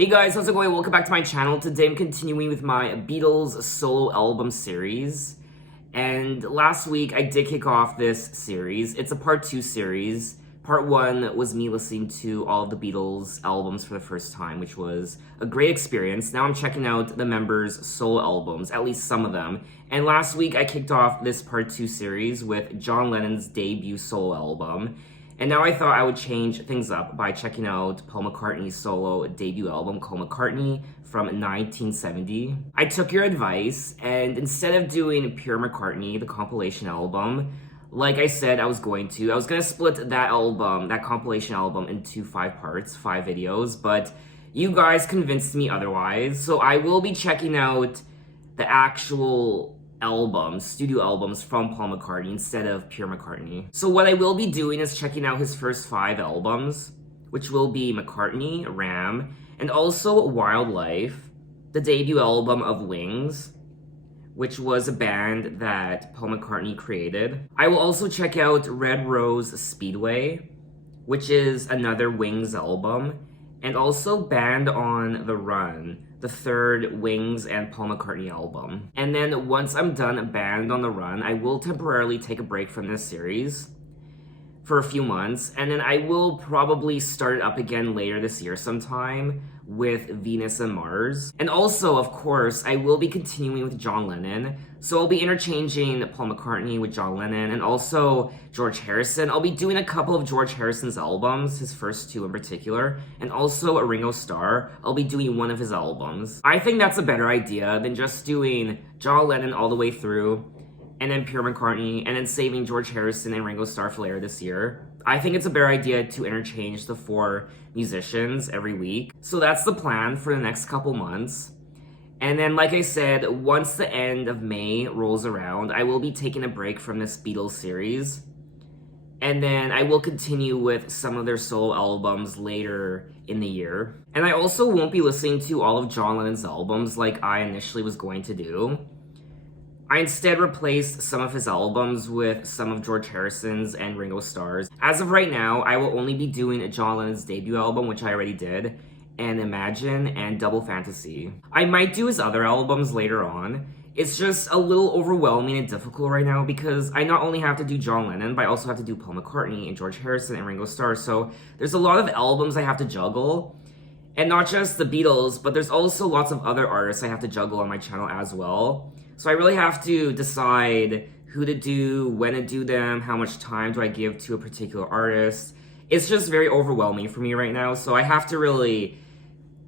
Hey guys, how's it going? Welcome back to my channel. Today I'm continuing with my Beatles solo album series. And last week I did kick off this series. It's a part 2 series. Part 1 was me listening to all of the Beatles albums for the first time, which was a great experience. Now I'm checking out the members' solo albums, at least some of them. And last week I kicked off this part 2 series with John Lennon's debut solo album. And now I thought I would change things up by checking out Paul McCartney's solo debut album, Paul McCartney, from 1970. I took your advice, and instead of doing Pure McCartney, the compilation album, like I said I was going to split that album, that compilation album, into 5 parts, 5 videos, but you guys convinced me otherwise, so I will be checking out the actual albums, studio albums from Paul McCartney instead of Pure McCartney. So what I will be doing is checking out his first 5 albums, which will be McCartney, Ram, and also Wildlife, the debut album of Wings, which was a band that Paul McCartney created. I will also check out Red Rose Speedway, which is another Wings album, and also Band on the Run, the 3rd Wings and Paul McCartney album. And then once I'm done Band on the Run, I will temporarily take a break from this series for a few months, and then I will probably start it up again later this year sometime with Venus and Mars. And also, of course, I will be continuing with John Lennon, so I'll be interchanging Paul McCartney with John Lennon and also George Harrison. I'll be doing a couple of George Harrison's albums, his first 2 in particular, and also a Ringo Starr. I'll be doing one of his albums. I think that's a better idea than just doing John Lennon all the way through and then Pure McCartney, and then saving George Harrison and Ringo Starr for later this year. I think it's a better idea to interchange the 4 musicians every week. So that's the plan for the next couple months. And then, like I said, once the end of May rolls around, I will be taking a break from this Beatles series. And then I will continue with some of their solo albums later in the year. And I also won't be listening to all of John Lennon's albums like I initially was going to do. I instead replaced some of his albums with some of George Harrison's and Ringo Starr's. As of right now, I will only be doing John Lennon's debut album, which I already did, and Imagine and Double Fantasy. I might do his other albums later on. It's just a little overwhelming and difficult right now because I not only have to do John Lennon, but I also have to do Paul McCartney and George Harrison and Ringo Starr, so there's a lot of albums I have to juggle. And not just the Beatles, but there's also lots of other artists I have to juggle on my channel as well. So I really have to decide who to do, when to do them, how much time do I give to a particular artist. It's just very overwhelming for me right now, so I have to really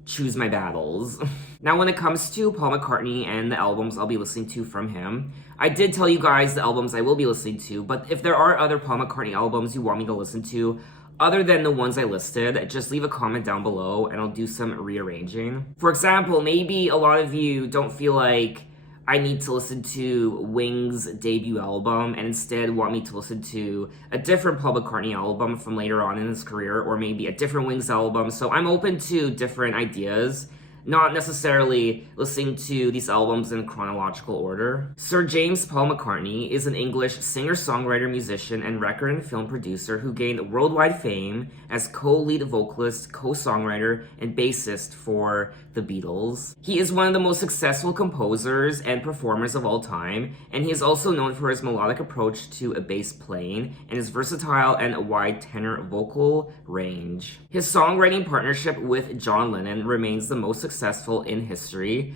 choose my battles. Now, when it comes to Paul McCartney and the albums I'll be listening to from him, I did tell you guys the albums I will be listening to, but if there are other Paul McCartney albums you want me to listen to, other than the ones I listed, just leave a comment down below and I'll do some rearranging. For example, maybe a lot of you don't feel like I need to listen to Wings' debut album and instead want me to listen to a different Paul McCartney album from later on in his career, or maybe a different Wings album. So I'm open to different ideas, not necessarily listening to these albums in chronological order. Sir James Paul McCartney is an English singer-songwriter, musician, and record and film producer who gained worldwide fame as co-lead vocalist, co-songwriter, and bassist for the Beatles. He is one of the most successful composers and performers of all time, and he is also known for his melodic approach to bass playing and his versatile and wide tenor vocal range. His songwriting partnership with John Lennon remains the most successful in history,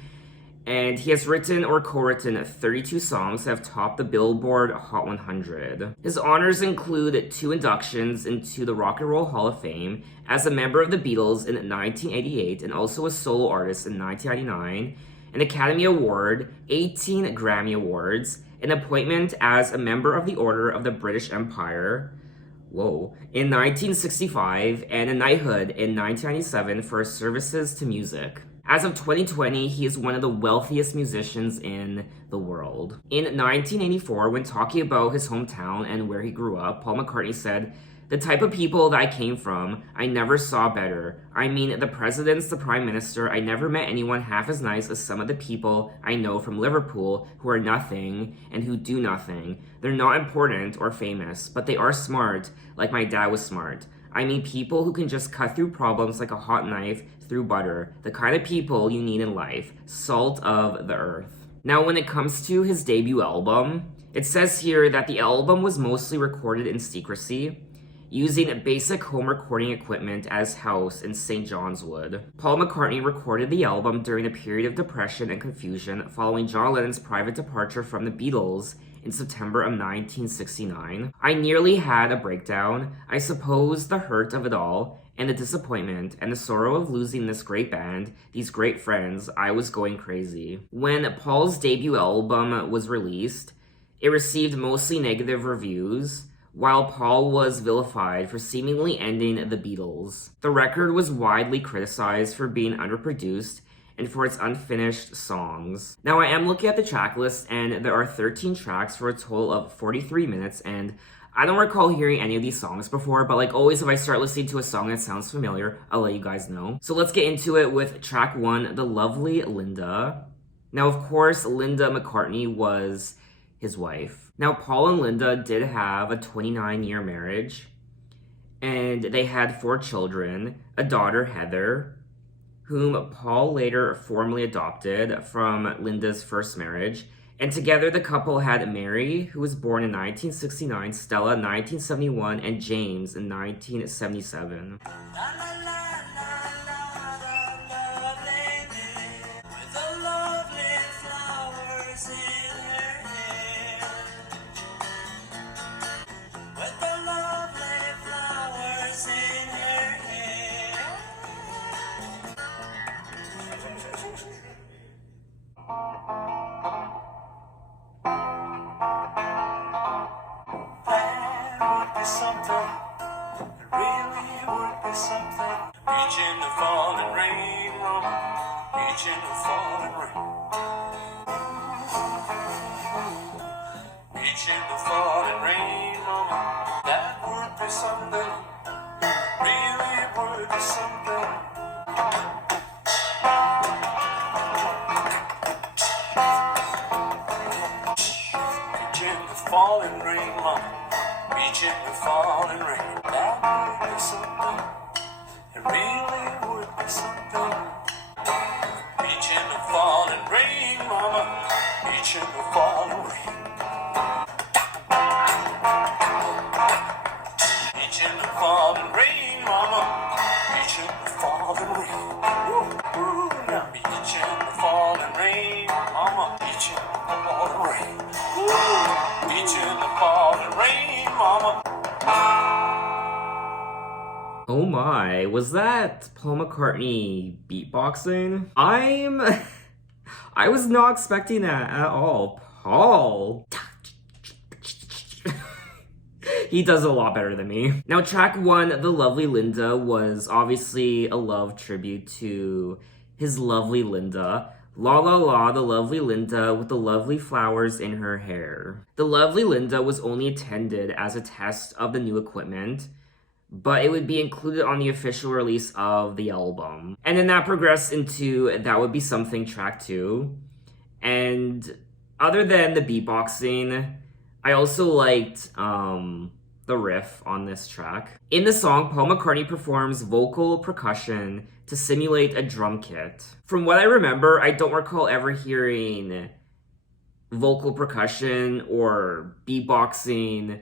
and he has written or co-written 32 songs that have topped the Billboard Hot 100. His honors include 2 inductions into the Rock and Roll Hall of Fame as a member of the Beatles in 1988 and also a solo artist in 1999, an Academy Award, 18 Grammy Awards, an appointment as a member of the Order of the British Empire, in 1965, and a knighthood in 1997 for his services to music. As of 2020, he is one of the wealthiest musicians in the world. In 1984, when talking about his hometown and where he grew up, Paul McCartney said, "The type of people that I came from, I never saw better. I mean, the presidents, the prime minister, I never met anyone half as nice as some of the people I know from Liverpool who are nothing and who do nothing. They're not important or famous, but they are smart, like my dad was smart. I mean people who can just cut through problems like a hot knife through butter, the kind of people you need in life, salt of the earth. Now, when it comes to his debut album, it says here that the album was mostly recorded in secrecy, using basic home recording equipment at his house in St. John's Wood. Paul McCartney recorded the album during a period of depression and confusion following John Lennon's private departure from the Beatles in September of 1969. I nearly had a breakdown. I suppose the hurt of it all, and the disappointment, and the sorrow of losing this great band, these great friends, I was going crazy. When Paul's debut album was released, it received mostly negative reviews, while Paul was vilified for seemingly ending the Beatles. The record was widely criticized for being underproduced and for its unfinished songs. Now, I am looking at the track list, and there are 13 tracks for a total of 43 minutes, and I don't recall hearing any of these songs before, but like always, if I start listening to a song that sounds familiar, I'll let you guys know. So let's get into it with track 1, The Lovely Linda. Now, of course, Linda McCartney was his wife. Now, Paul and Linda did have a 29-year marriage, and they had 4 children, a daughter, Heather, whom Paul later formally adopted from Linda's first marriage. And together the couple had Mary, who was born in 1969, Stella in 1971, and James in 1977. Something, it really would be something. Reaching the falling rain, mama. Reaching the falling rain. Reaching the falling rain, mama. That would be something. Really would be something. Reaching the falling rain, mama. Reaching the falling rain, that would be something. It really would be something. Reaching the falling rain, mama. Reaching the falling rain. Reaching the falling rain, mama. Reaching the falling rain. Ooh, ooh, now reaching the falling rain, mama. Reaching the falling rain. Ooh, reaching the falling rain, mama. Oh my, was that Paul McCartney beatboxing? I was not expecting that at all. Paul. He does it a lot better than me. Now, track 1, The Lovely Linda, was obviously a love tribute to his lovely Linda. La la la, the lovely Linda with the lovely flowers in her hair. The lovely Linda was only intended as a test of the new equipment, but it would be included on the official release of the album. And then that progressed into That Would Be Something track 2. And other than the beatboxing, I also liked the riff on this track. In the song, Paul McCartney performs vocal percussion to simulate a drum kit. From what I remember, I don't recall ever hearing vocal percussion or beatboxing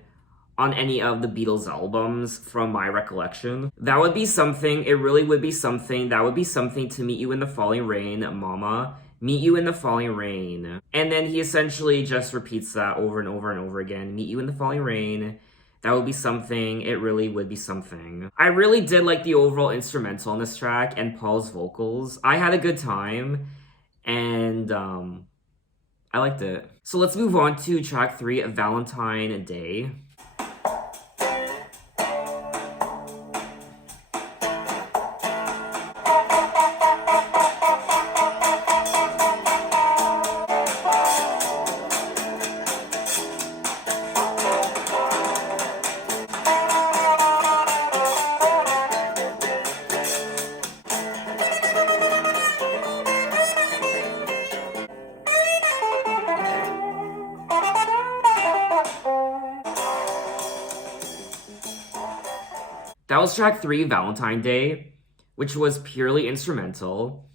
on any of the Beatles albums from my recollection. That would be something, it really would be something, that would be something to meet you in the falling rain, mama. Meet you in the falling rain. And then he essentially just repeats that over and over and over again. Meet you in the falling rain. That would be something. It really would be something. I really did like the overall instrumental on this track and Paul's vocals. I had a good time, and I liked it. So let's move on to track 3, Valentine Day. That was track 3, Valentine Day, which was purely instrumental.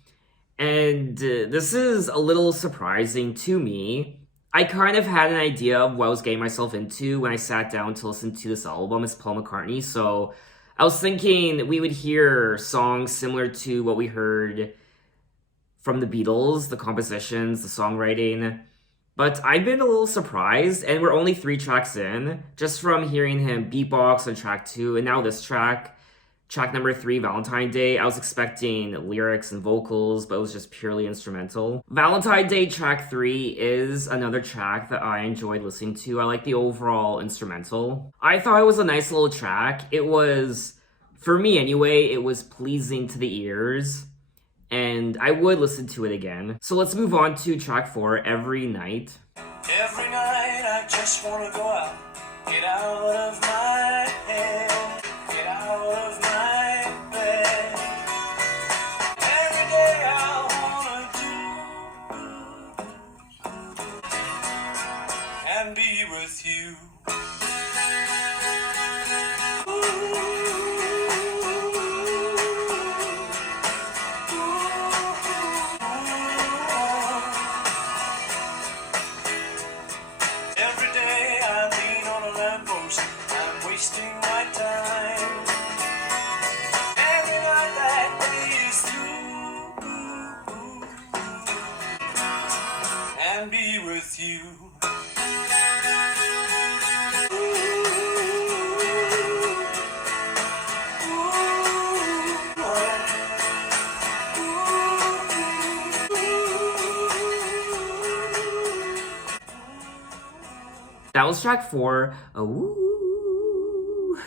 And this is a little surprising to me. I kind of had an idea of what I was getting myself into when I sat down to listen to this album. It's Paul McCartney, so I was thinking we would hear songs similar to what we heard from the Beatles, the compositions, the songwriting. But I've been a little surprised, and we're only 3 tracks in, just from hearing him beatbox on track 2, and now this track number 3, Valentine Day. I was expecting lyrics and vocals, but it was just purely instrumental. Valentine Day track 3 is another track that I enjoyed listening to. I like the overall instrumental. I thought it was a nice little track. It was, for me anyway, it was pleasing to the ears, and I would listen to it again. So let's move on to track 4, Every Night. Every night I just wanna go out, get out of my head, get out of my bed. Every day I wanna do and be with you. Every day I lean on a lamppost, I'm wasting my time. Every night that day is through and be with you. That was track 4, Ooh,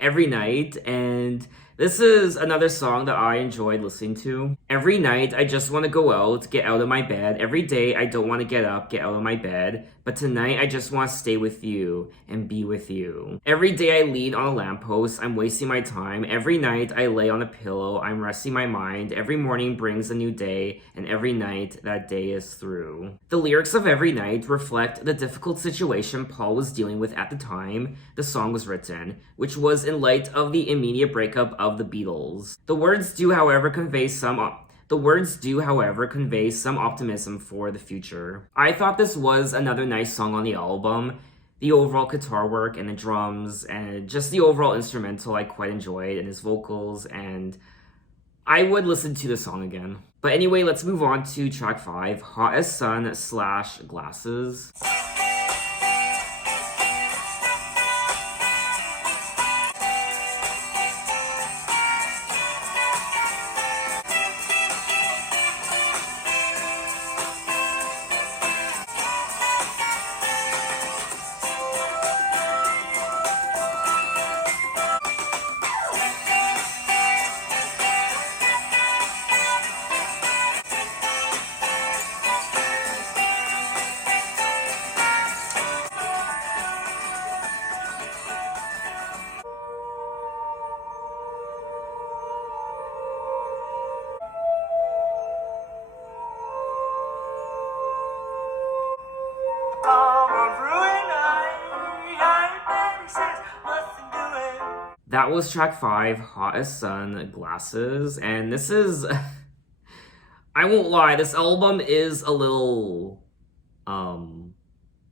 Every Night, and this is another song that I enjoyed listening to. Every night, I just want to go out, get out of my bed. Every day, I don't want to get up, get out of my bed. But tonight, I just want to stay with you and be with you. Every day, I lean on a lamppost, I'm wasting my time. Every night, I lay on a pillow, I'm resting my mind. Every morning brings a new day, and every night, that day is through. The lyrics of Every Night reflect the difficult situation Paul was dealing with at the time the song was written, which was in light of the immediate breakup of the Beatles. The words do, however, convey some optimism for the future. I thought this was another nice song on the album. The overall guitar work and the drums and just the overall instrumental I quite enjoyed, and his vocals, and I would listen to the song again. But anyway, let's move on to track 5, Hot as Sun / Glasses. That was track 5, Hot as Sun, Glasses, and this is, I won't lie, this album is a little,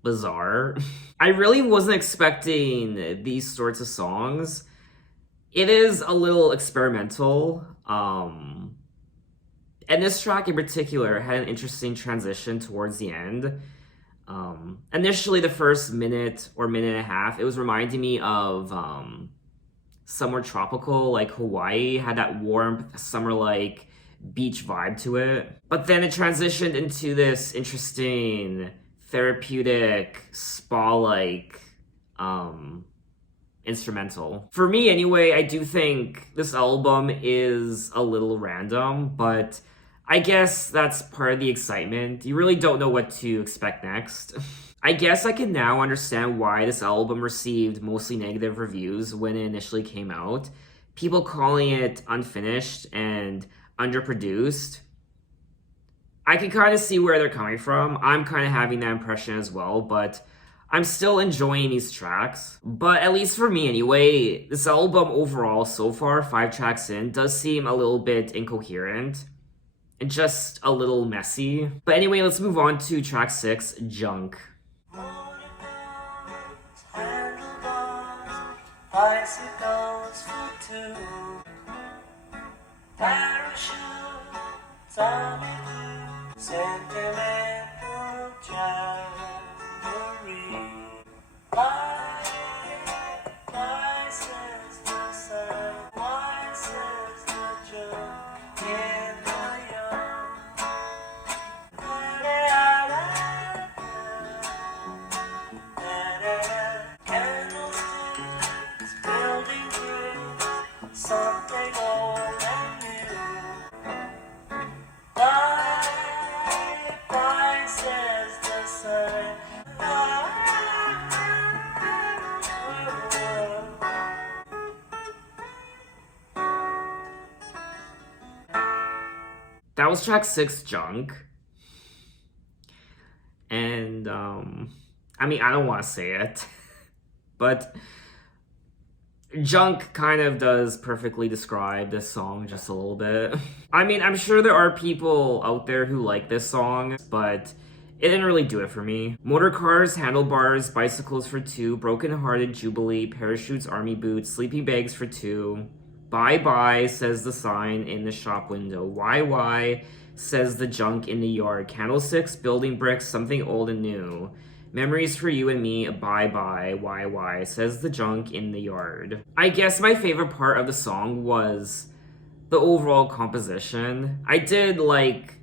bizarre. I really wasn't expecting these sorts of songs. It is a little experimental, and this track in particular had an interesting transition towards the end. Initially, the first minute or minute and a half, it was reminding me of, somewhere tropical, like Hawaii, had that warmth, summer-like beach vibe to it. But then it transitioned into this interesting, therapeutic, spa-like, instrumental. For me, anyway, I do think this album is a little random, but I guess that's part of the excitement. You really don't know what to expect next. I guess I can now understand why this album received mostly negative reviews when it initially came out. People calling it unfinished and underproduced. I can kind of see where they're coming from. I'm kind of having that impression as well, but I'm still enjoying these tracks, but at least for me anyway, this album overall so far, 5 tracks in, does seem a little bit incoherent and just a little messy. But anyway, let's move on to track 6, Junk. Bicycles for two, parachute, Tommy Blue, sentimental jamboree. Why says the sun? Why says the junk in the young? Candlesticks, building bricks, something old and new. Why says the sun? That was track 6, Junk. And, I mean, I don't want to say it, but Junk kind of does perfectly describe this song just a little bit. I mean, I'm sure there are people out there who like this song, but it didn't really do it for me. Motor cars, handlebars, bicycles for two, broken-hearted jubilee, parachutes, army boots, sleeping bags for two. Bye-bye, says the sign in the shop window. Why, says the junk in the yard. Candlesticks, building bricks, something old and new. Memories for you and me, bye-bye, why, says the junk in the yard. I guess my favorite part of the song was the overall composition. I did like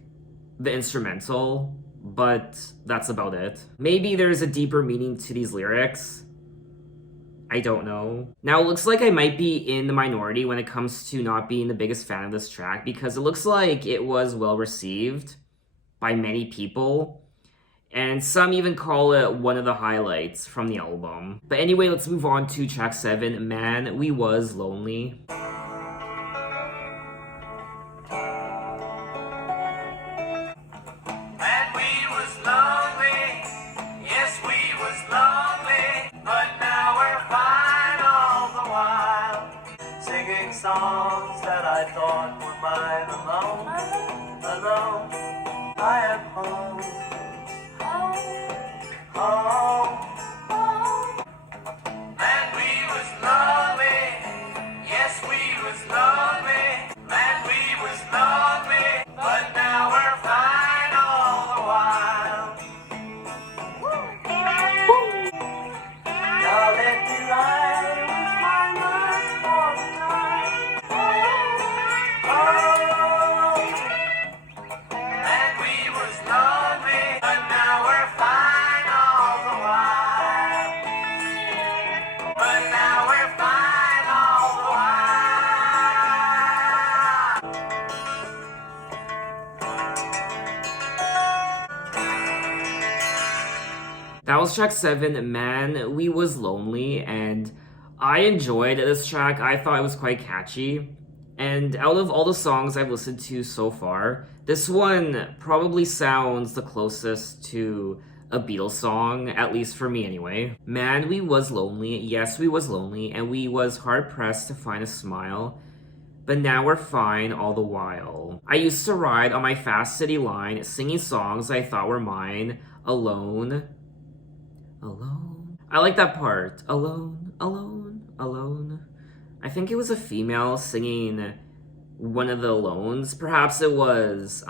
the instrumental, but that's about it. Maybe there's a deeper meaning to these lyrics. I don't know. Now, it looks like I might be in the minority when it comes to not being the biggest fan of this track, because it looks like it was well received by many people, and some even call it one of the highlights from the album. But anyway, let's move on to track 7, Man, We Was Lonely. Songs that I thought were mine alone. I am home, home. And we was lonely, yes we was lonely. And we was lonely, but now we're fine all the while. Now let me lie with my mind for the night. And we was lonely, but now we're fine all the while. But now we're fine all the while. That was track 7, Man, We Was Lonely, and I enjoyed this track. I thought it was quite catchy. And out of all the songs I've listened to so far, this one probably sounds the closest to a Beatles song, at least for me anyway. Man, we was lonely, yes we was lonely, and we was hard-pressed to find a smile, but now we're fine all the while. I used to ride on my fast city line, singing songs I thought were mine, alone. I like that part. Alone. I think it was a female singing one of the alones. Perhaps it was,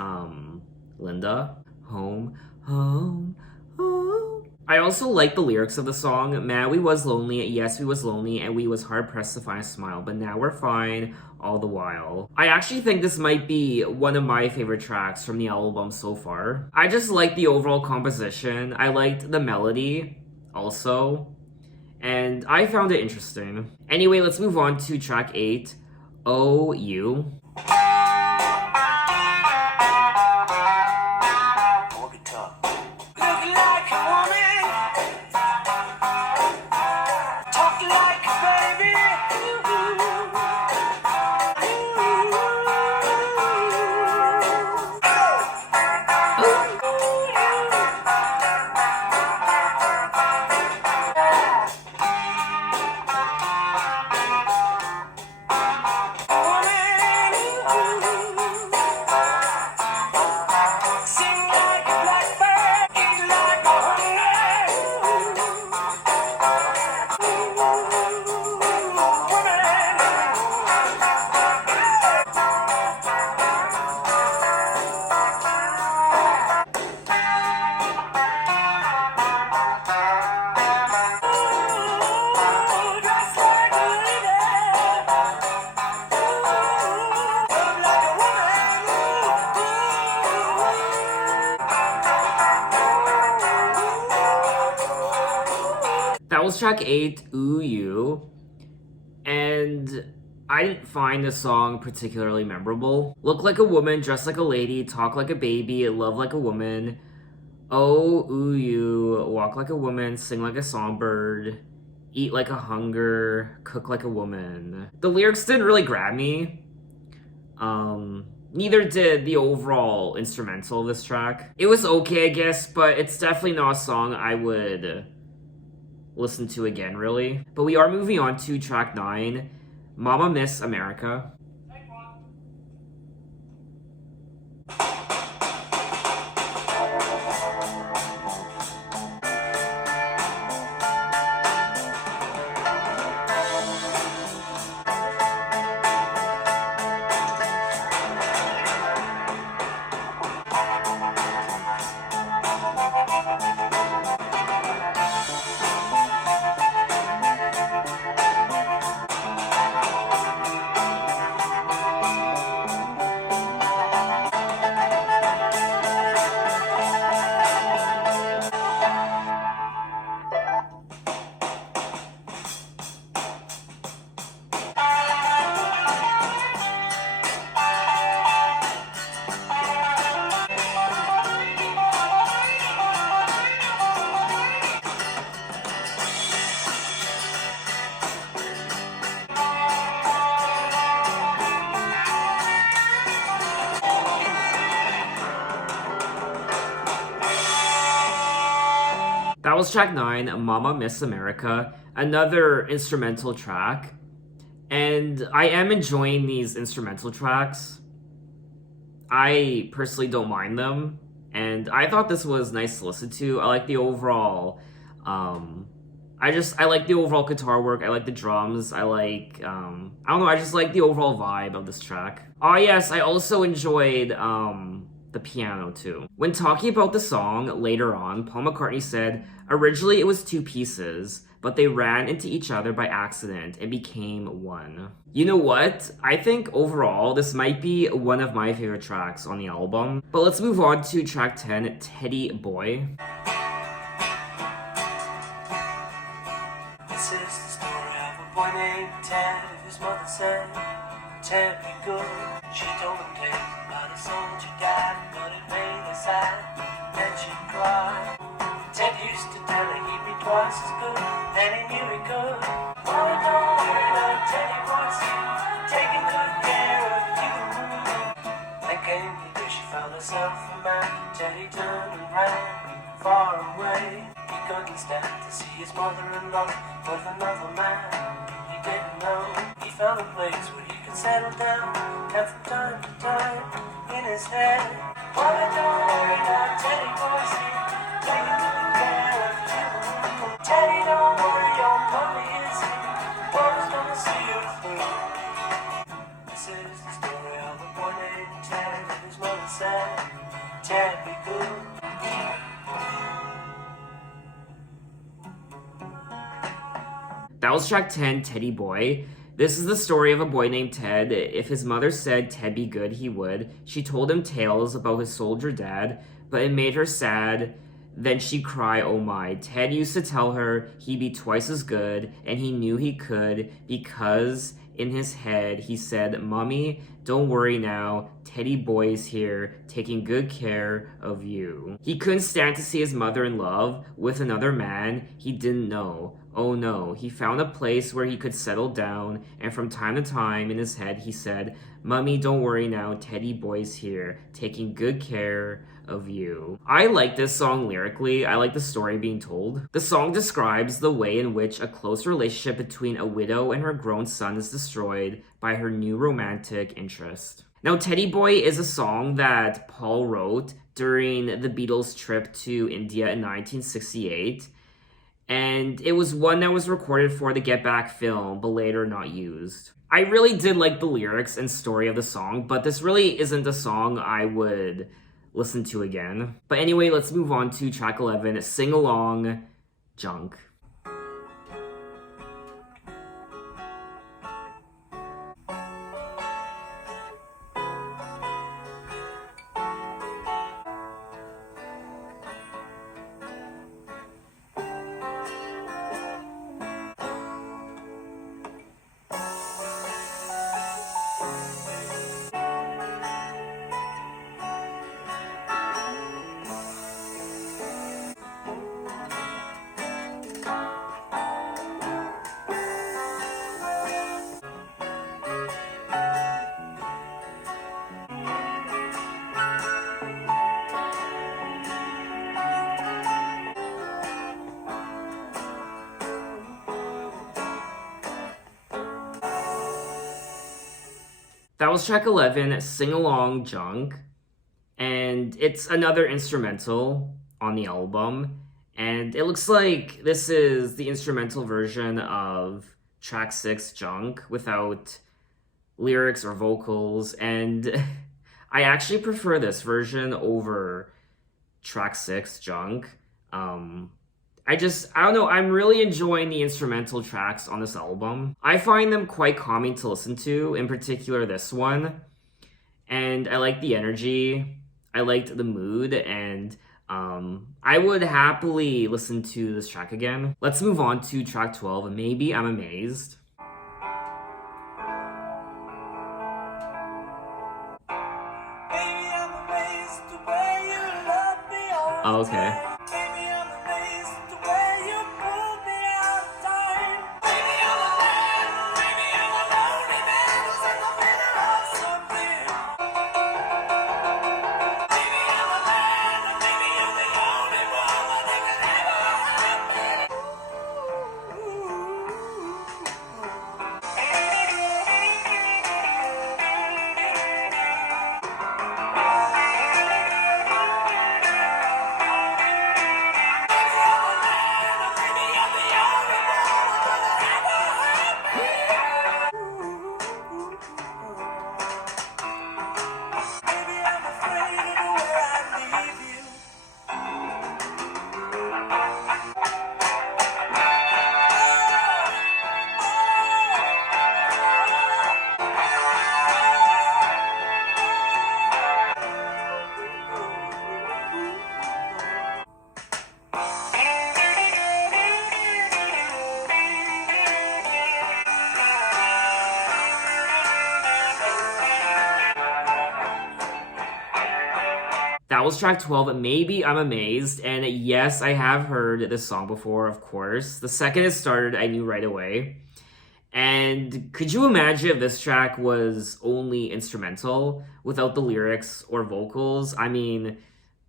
Linda. Home. I also like the lyrics of the song. Man, we was lonely, yes we was lonely, and we was hard-pressed to find a smile, but now we're fine all the while. I actually think this might be one of my favorite tracks from the album so far. I just like the overall composition. I liked the melody also, and I found it interesting. Anyway, let's move on to track 8, Oh You. That was track 8, Ooh You. And I didn't find the song particularly memorable. Look like a woman, dress like a lady, talk like a baby, love like a woman. Oh, ooh you, walk like a woman, sing like a songbird, eat like a hunger, cook like a woman. The lyrics didn't really grab me. Neither did the overall instrumental of this track. It was okay, I guess, but it's definitely not a song I would listen to again, really. But we are moving on to track 9, Mama Miss America. That was track 9, Mama Miss America, another instrumental track. And I am enjoying these instrumental tracks. I personally don't mind them. And I thought this was nice to listen to. I like the overall, I like the overall guitar work. I like the drums. I like, I don't know, I just like the overall vibe of this track. Oh yes, I also enjoyed, the piano too. When talking about the song later on, Paul McCartney said, originally it was 2 pieces, but they ran into each other by accident and became one. You know what? I think overall this might be one of my favorite tracks on the album. But let's move on to track 10, Teddy Boy. This is the story of a boy named Ted. His mother said, Ted, be good. She told him Ted about a soldier died, but it made her sad, and she cried. Ted used to tell her he'd be twice as good, and he knew he could. Oh, don't worry, little Teddy wants you, taking good care of you. Then came the day she found herself a man. Teddy turned and ran far away. He couldn't stand to see his mother-in-law with another man. He didn't know. He found a place where he could settle down, and from time to time, in his head, oh, don't worry, now Teddy boy's here, taking good care of you. Teddy, don't worry, your mommy is here, always gonna see you through. This is the story of a boy named Ted, and his mother said, Ted, be good. That was track 10, Teddy Boy. This is the story of a boy named Ted. If his mother said Ted be good, he would. She told him tales about his soldier dad, but it made her sad. Then she'd cry, oh my. Ted used to tell her he'd be twice as good, and he knew he could, because in his head he said, Mommy, don't worry now, Teddy Boy's here, taking good care of you. He couldn't stand to see his mother in love with another man he didn't know. Oh no, he found a place where he could settle down, and from time to time in his head he said, Mommy, don't worry now, Teddy Boy's here, taking good care of you. I like this song lyrically. I like the story being told. The song describes the way in which a close relationship between a widow and her grown son is destroyed by her new romantic interest. Now, Teddy Boy is a song that Paul wrote during the Beatles' trip to India in 1968. And it was one that was recorded for the Get Back film, but later not used. I really did like the lyrics and story of the song, but this really isn't a song I would listen to again. But anyway, let's move on to track 11, Sing Along, Junk. That was track 11, Sing Along Junk. And it's another instrumental on the album. And it looks like this is the instrumental version of track 6, Junk, without lyrics or vocals. And I actually prefer this version over track 6, Junk. I don't know, I'm really enjoying the instrumental tracks on this album. I find them quite calming to listen to, in particular this one. And I like the energy, I liked the mood, and I would happily listen to this track again. Let's move on to track 12, Maybe I'm Amazed. Oh, okay. That was track 12, Maybe I'm Amazed, and yes, I have heard this song before, of course. The second it started, I knew right away. And could you imagine if this track was only instrumental, without the lyrics or vocals? I mean,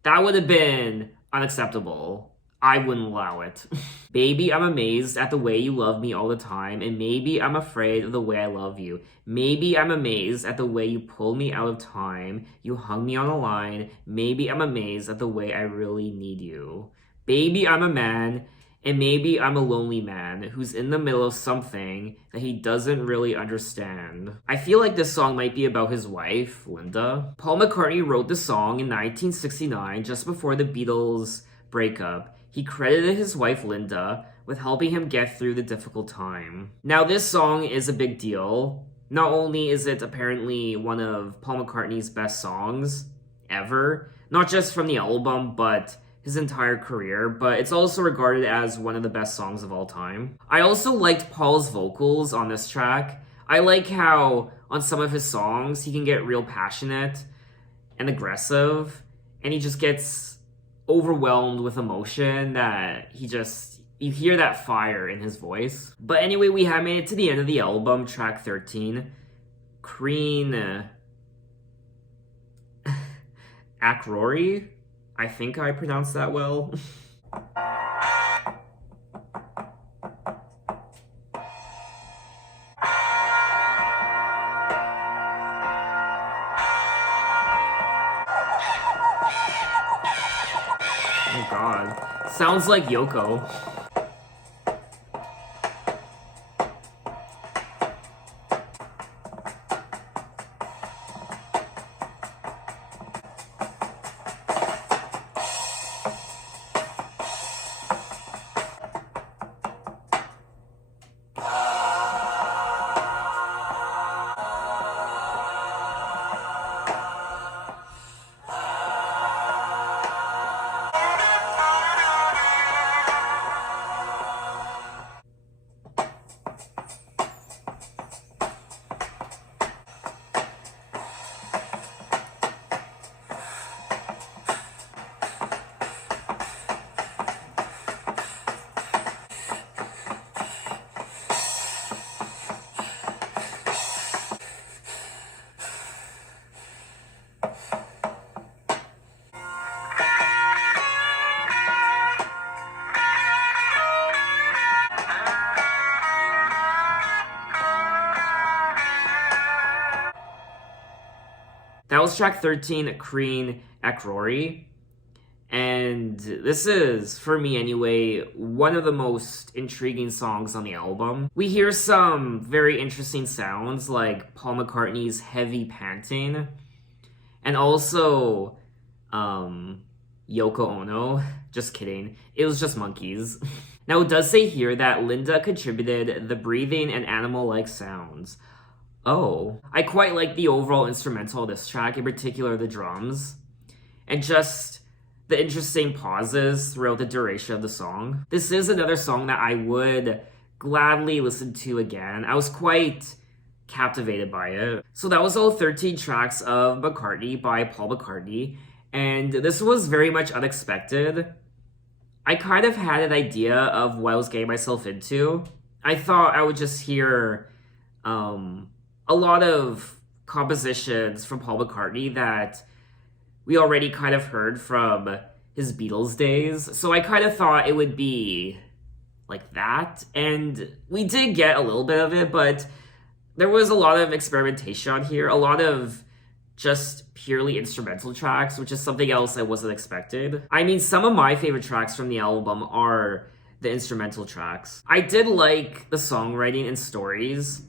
that would have been unacceptable. I wouldn't allow it. Baby, I'm amazed at the way you love me all the time, and maybe I'm afraid of the way I love you. Maybe I'm amazed at the way you pulled me out of time. You hung me on a line. Maybe I'm amazed at the way I really need you. Baby, I'm a man, and maybe I'm a lonely man who's in the middle of something that he doesn't really understand. I feel like this song might be about his wife, Linda. Paul McCartney wrote the song in 1969, just before the Beatles' breakup. He credited his wife Linda with helping him get through the difficult time. Now, this song is a big deal. Not only is it apparently one of Paul McCartney's best songs ever, not just from the album, but his entire career, but it's also regarded as one of the best songs of all time. I also liked Paul's vocals on this track. I like how on some of his songs he can get real passionate and aggressive, and he just gets overwhelmed with emotion that you hear that fire in his voice. But anyway, we have made it to the end of the album, track 13, Crean Acrory. I think I pronounced that well. Oh god. Sounds like Yoko. was track 13, Crean Ac Rory. And this is, for me anyway, one of the most intriguing songs on the album. We hear some very interesting sounds like Paul McCartney's heavy panting, and also Yoko Ono. Just kidding. It was just monkeys. Now, it does say here that Linda contributed the breathing and animal-like sounds. Oh. I quite like the overall instrumental of this track, in particular the drums, and just the interesting pauses throughout the duration of the song. This is another song that I would gladly listen to again. I was quite captivated by it. So that was all 13 tracks of McCartney by Paul McCartney, and this was very much unexpected. I kind of had an idea of what I was getting myself into. I thought I would just hear a lot of compositions from Paul McCartney that we already kind of heard from his Beatles days. So I kind of thought it would be like that. And we did get a little bit of it, but there was a lot of experimentation on here. A lot of just purely instrumental tracks, which is something else I wasn't expected. I mean, some of my favorite tracks from the album are the instrumental tracks. I did like the songwriting and stories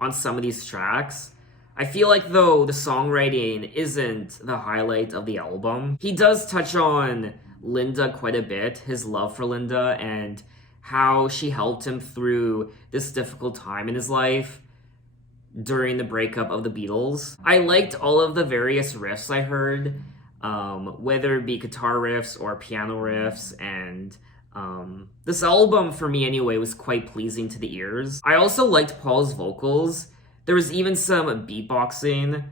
on some of these tracks. I feel like, though, the songwriting isn't the highlight of the album. He does touch on Linda quite a bit, his love for Linda, and how she helped him through this difficult time in his life during the breakup of the Beatles. I liked all of the various riffs I heard, whether it be guitar riffs or piano riffs, and this album, for me anyway, was quite pleasing to the ears. I also liked Paul's vocals. There was even some beatboxing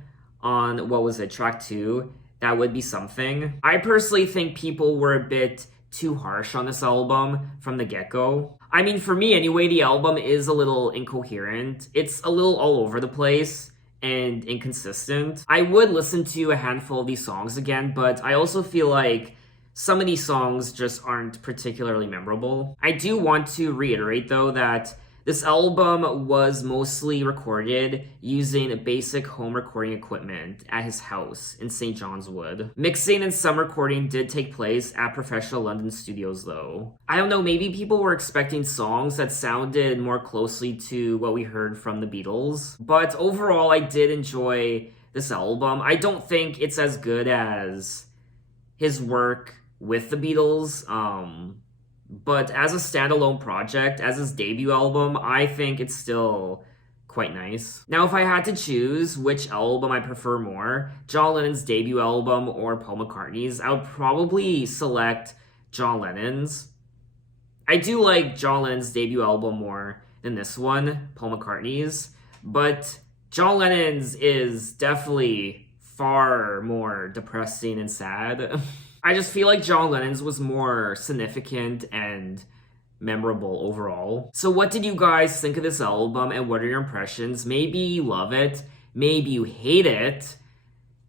on, what was it, track 2? That would be something. I personally think people were a bit too harsh on this album from the get-go. I mean, for me anyway, the album is a little incoherent. It's a little all over the place and inconsistent. I would listen to a handful of these songs again, but I also feel like some of these songs just aren't particularly memorable. I do want to reiterate, though, that this album was mostly recorded using basic home recording equipment at his house in St. John's Wood. Mixing and some recording did take place at professional London studios, though. I don't know, maybe people were expecting songs that sounded more closely to what we heard from the Beatles. But overall, I did enjoy this album. I don't think it's as good as his work with the Beatles, but as a standalone project, as his debut album, I think it's still quite nice. Now, if I had to choose which album I prefer more, John Lennon's debut album or Paul McCartney's, I would probably select John Lennon's. I do like John Lennon's debut album more than this one, Paul McCartney's, but John Lennon's is definitely far more depressing and sad. I just feel like John Lennon's was more significant and memorable overall. So what did you guys think of this album, and what are your impressions? Maybe you love it, maybe you hate it,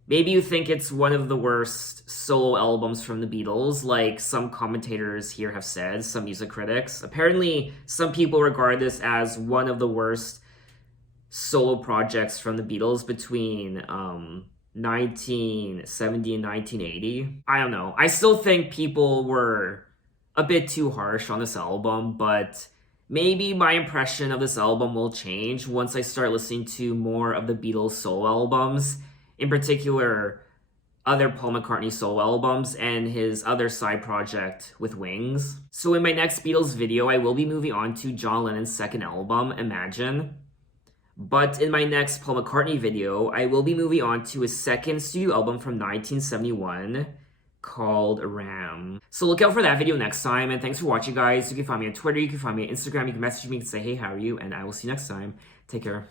maybe you think it's one of the worst solo albums from the Beatles, like some commentators here have said, some music critics. Apparently, some people regard this as one of the worst solo projects from the Beatles between 1970 and 1980. I don't know. I still think people were a bit too harsh on this album, but maybe my impression of this album will change once I start listening to more of the Beatles solo albums, in particular other Paul McCartney solo albums and his other side project with Wings. So in my next Beatles video, I will be moving on to John Lennon's second album, Imagine. But in my next Paul McCartney video, I will be moving on to his second studio album from 1971 called Ram. So look out for that video next time, and thanks for watching, guys. You can find me on Twitter, you can find me on Instagram, you can message me, you can say, hey, how are you? And I will see you next time. Take care.